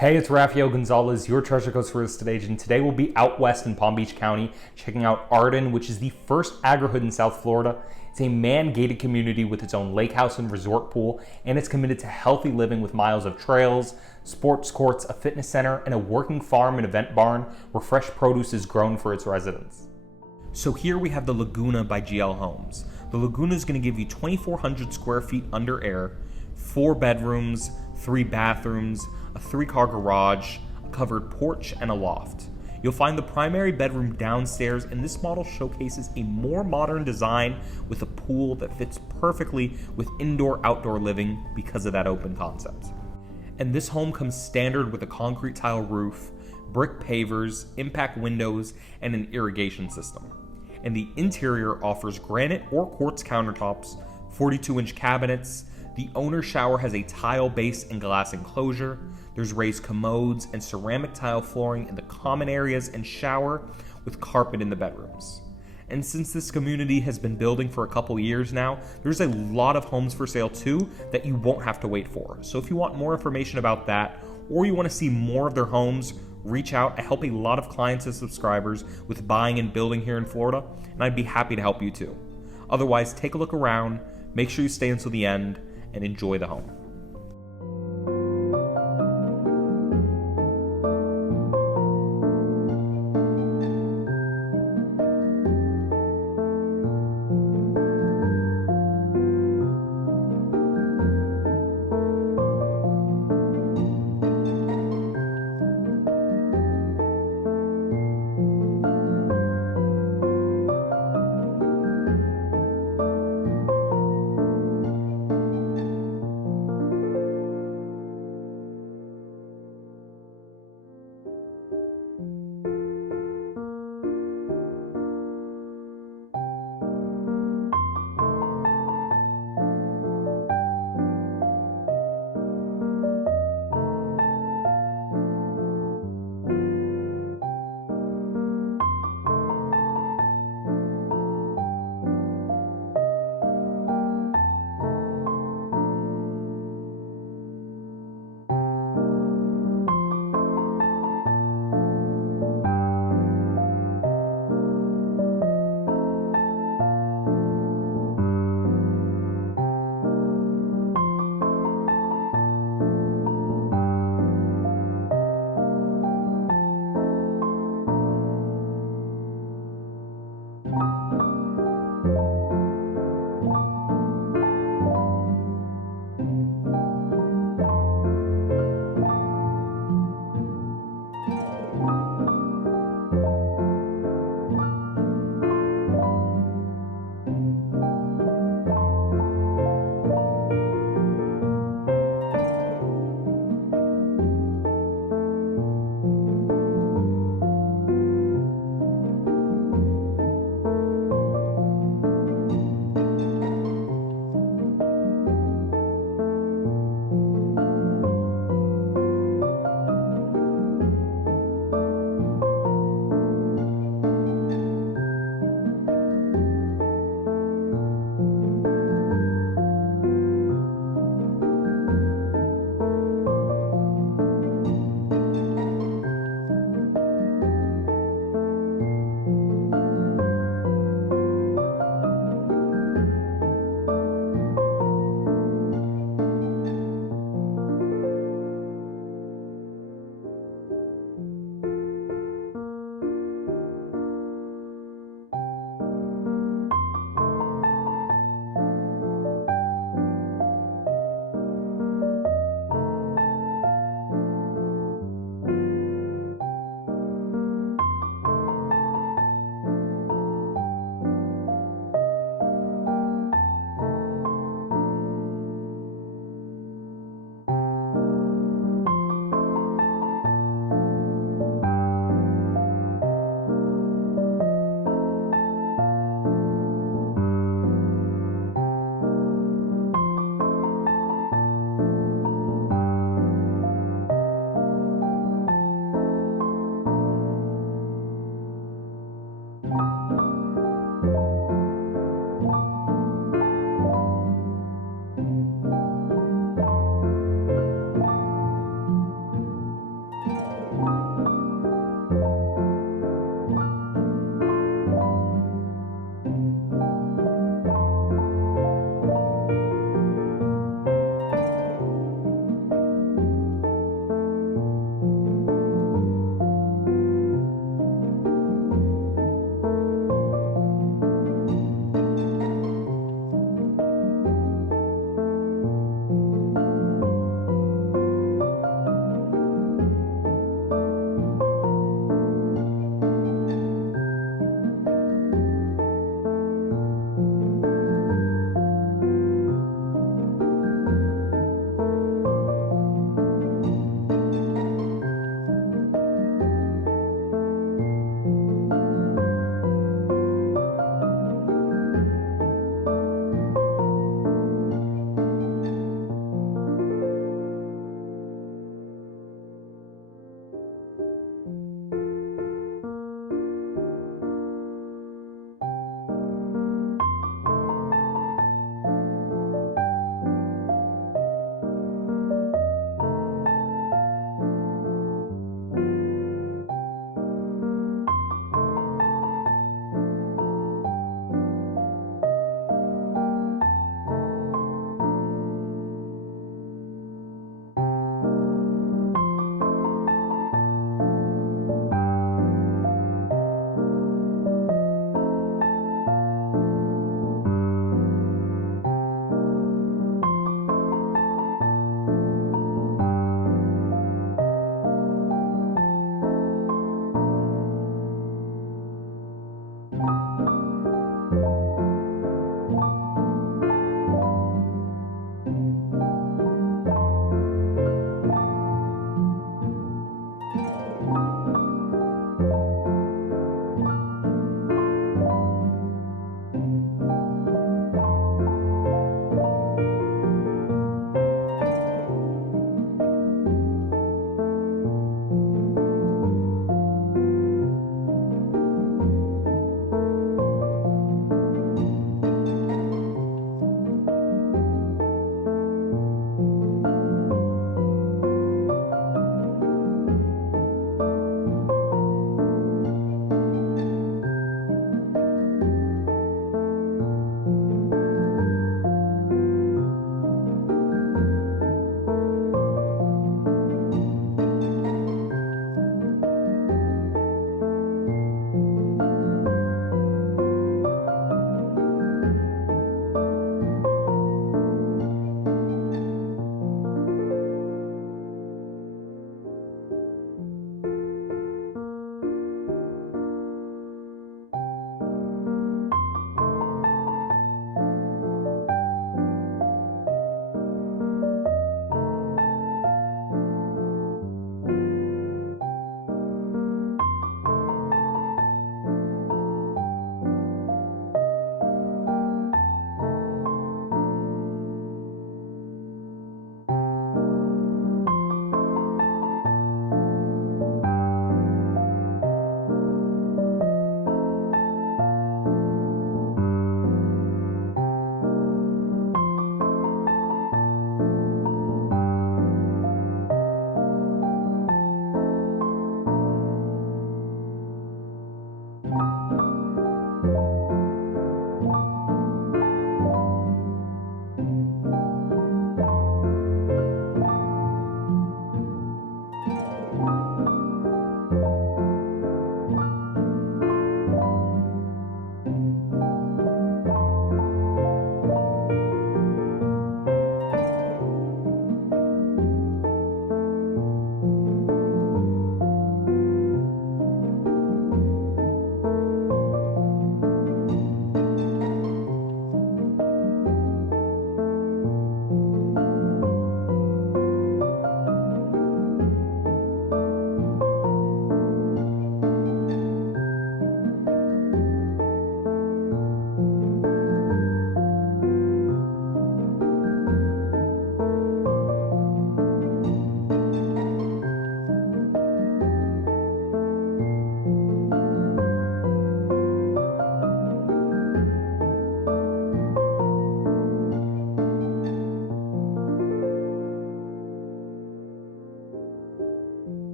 Hey, it's Rafael Gonzalez, your Treasure Coast real estate agent. Today we'll be out west in Palm Beach County, checking out Arden, which is the first agri-hood in South Florida. It's a man-gated community with its own lake house and resort pool, and it's committed to healthy living with miles of trails, sports courts, a fitness center, and a working farm and event barn where fresh produce is grown for its residents. So here we have the Laguna by GL Homes. The Laguna is going to give you 2,400 square feet under air, 4 bedrooms, 3 bathrooms, a 3-car garage, a covered porch, and a loft. You'll find the primary bedroom downstairs, and this model showcases a more modern design with a pool that fits perfectly with indoor-outdoor living because of that open concept. And this home comes standard with a concrete tile roof, brick pavers, impact windows, and an irrigation system. And the interior offers granite or quartz countertops, 42-inch cabinets. The owner shower has a tile base and glass enclosure. There's raised commodes and ceramic tile flooring in the common areas and shower with carpet in the bedrooms. And since this community has been building for a couple years now, there's a lot of homes for sale too that you won't have to wait for. So if you want more information about that, or you want to see more of their homes, reach out. I help a lot of clients and subscribers with buying and building here in Florida, and I'd be happy to help you too. Otherwise, take a look around, make sure you stay until the end, and enjoy the home.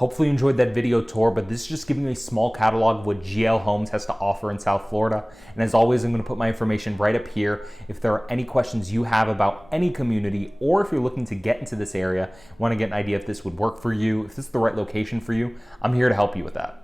Hopefully you enjoyed that video tour, but this is just giving you a small catalog of what GL Homes has to offer in South Florida. And as always, I'm going to put my information right up here. If there are any questions you have about any community, or if you're looking to get into this area, want to get an idea if this would work for you, if this is the right location for you, I'm here to help you with that.